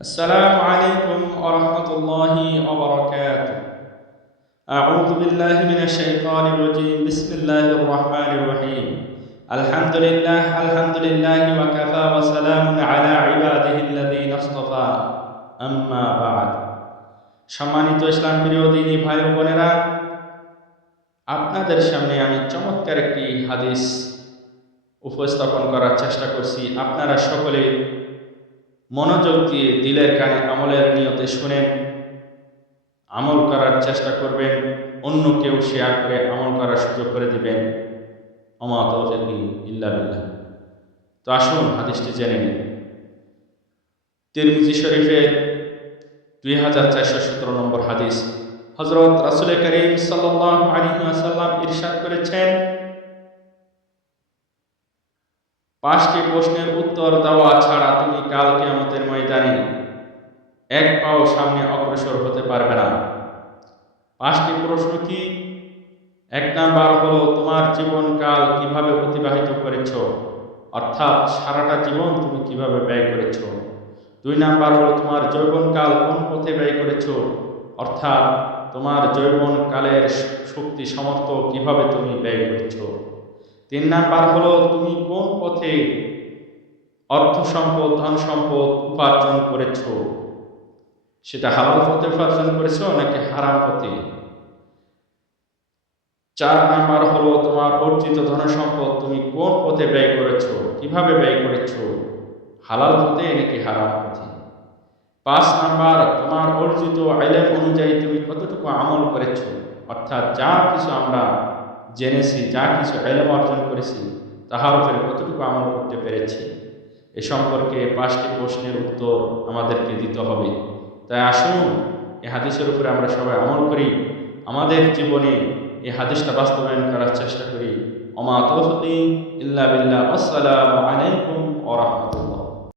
السلام عليكم ورحمة الله وبركاته أعوذ بالله من الشيطان الرجيم بسم الله الرحمن الرحيم الحمد لله الحمد لله وكفى وسلام على عباده الذين اصطفى أما بعد সম্মানিত ইসলাম প্রিয় দিনী ভাই ও বোনেরা আপনাদের সামনে আমি চমৎকার একটি হাদিস উপস্থাপন করার চেষ্টা করছি আপনারা সকলে মনোযোগ দিয়ে দিলের কানে আমলের নিয়তে শুনেন, আমল করার চেষ্টা করবেন, অন্য কেউ শেয়ার করে আমল করার সুযোগ করে দিবেন। অমা ইল্লা বিল্লাহ। তো আসুন হাদিসটি জেনে নিন তিরমিজি শরীফের দুই হাজার চারশো সতেরো নম্বর হাদিস। হজরত রাসুল করিম সাল্লাহ আলী ইরশাদ করেছেন, পাঁচটি প্রশ্নের উত্তর দেওয়া ছাড়া তুমি কাল পাও সামনে অগ্রসর হতে পারবে না। পাঁচটি প্রশ্ন কি? এক নাম্বার হলো, তোমার জীবনকাল কীভাবে অতিবাহিত করেছ? অর্থাৎ সারাটা জীবন তুমি কীভাবে ব্যয় করেছ? দুই নাম্বার হলো, তোমার যৌবনকাল কোন পথে ব্যয় করেছ? অর্থাৎ তোমার যৌবনকালের শক্তি সমর্থ কীভাবে তুমি ব্যয় করেছ? তিন নাম্বার হলো, তুমি কোন পথে অর্থ সম্পদ, ধন সম্পদ উপার্জন করেছ? সেটা হালাল পথে উপার্জন করেছ নাকি হারাম পথে। চার নাম্বার হলো তোমার অর্জিত ধন সম্পদ তুমি কোন পথে ব্যয় করেছ, কীভাবে ব্যয় করেছ? হালাল পথে নাকি হারাম পথে? পাঁচ নাম্বার, তোমার অর্জিত আইলেম অনুযায়ী তুমি কতটুকু আমল করেছ? অর্থাৎ যা কিছু আমরা জেনেছি, যা কিছু এলম অর্জন করেছি, তাহার উপরে কতটুকু আমল করতে পেরেছি? এ সম্পর্কে পাঁচটি প্রশ্নের উত্তর আমাদেরকে দিতে হবে। তাই আসুন, এই হাদিসের উপরে আমরা সবাই আমল করি। আমাদের জীবনে এই হাদিসটা বাস্তবায়ন করার চেষ্টা করি। অমা ইল্লা বিল্লা আসসালামু আলাইকুম ওয়া